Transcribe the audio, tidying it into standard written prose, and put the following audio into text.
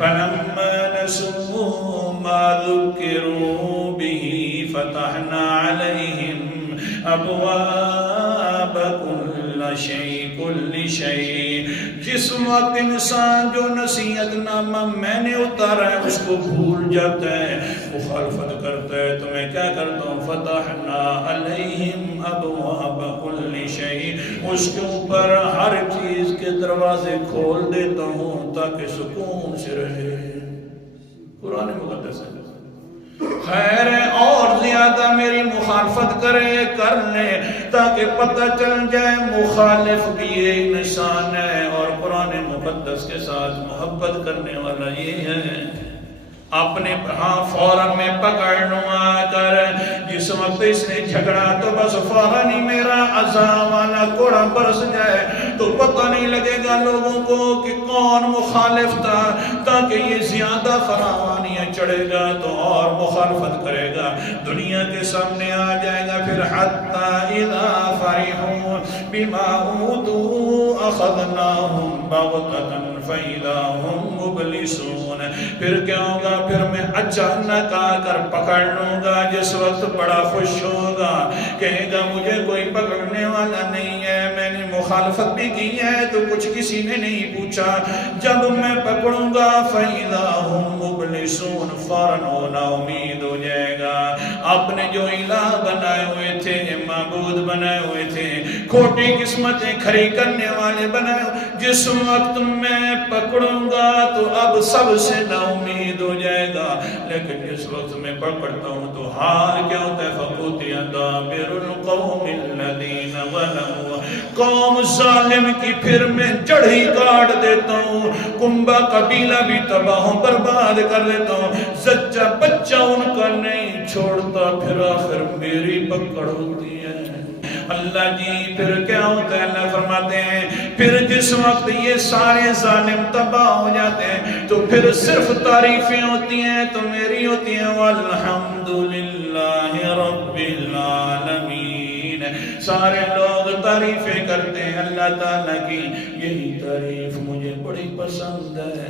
فلما نسوا ما ذكروا به فتحنا عليهم ابواب كل شيء. جس وقت انسان جو نصیحت نامہ میں نے اتارا ہے اس کو بھول جاتا ہے، مخالفت کرتا ہے، تو میں کیا کرتا ہوں؟ فتحنا علیہم ابواب کل شیء، اس کے اوپر ہر چیز کے دروازے کھول دیتا ہوں تاکہ سکون سے رہے. قرآن مقدس ہے. خیر ہے اور زیادہ میری مخالفت کرے کر لے تاکہ پتہ چل جائے مخالف بھی ایک نشان ہے، اور قرآن مقدس کے ساتھ محبت کرنے والا یہ ہے اپنے فوراً میں پکڑ لوں آ کر. جس وقت اس نے جھگڑا تو بس فوراً ہی میرا عذاب والا کوڑا برس جائے تو پتہ نہیں لگے گا لوگوں کو کہ کون مخالف تھا، تاکہ یہ زیادہ فراوانیاں چڑھے گا تو اور مخالفت کرے گا، دنیا کے سامنے آ جائے گا. پھر حتی اذا فرحوا بما اوتوا اخذناهم بغتة فاذا هم مبلسون. پھر کیا ہوگا؟ پھر میں اچانک آ کر پکڑ لوں گا. جس وقت بڑا خوش ہوگا، کہے گا مجھے کوئی پکڑنے والا نہیں ہے، میں نے مخالفت بھی کی ہے تو کچھ کسی نے نہیں پوچھا. جب میں پکڑوں گا فَإِذَا هُمْ مُبْلِسُونَ، فوراً ہونا امید ہو جائے گا. اپنے جو الہ بنائے ہوئے تھے، معبود بنائے ہوئے تھے، کھوٹی قسمتیں کھری کرنے والے بنائے ہوئے، جس وقت میں پکڑوں گا تو اب سب سے نا امید ہو جائے گا. لیکن جس وقت میں پکڑتا ہوں تو حال کیا ہوتا ہے؟ فَقُطِعَ دَابِرُ الْقَوْمِ الَّذِينَ ظَلَمُوا، قوم ظالم کی پھر میں جڑھی کاٹ دیتا ہوں، کنبہ قبیلہ بھی تباہ و برباد کر دیتا ہوں، زچہ بچہ ان کا نہیں چھوڑتا. پھر آخر میری پکڑ ہوتی ہے. اللہ جی پھر کیا ہوتا ہے؟ اللہ فرماتے ہیں پھر جس وقت یہ سارے ظالم تباہ ہو جاتے ہیں تو پھر صرف تعریفیں ہوتی ہیں تو میری ہوتی ہیں. والحمدللہ رب العالمین، سارے لوگ تعریفیں کرتے ہیں اللہ تعالیٰ کی. یہی تعریف مجھے بڑی پسند ہے.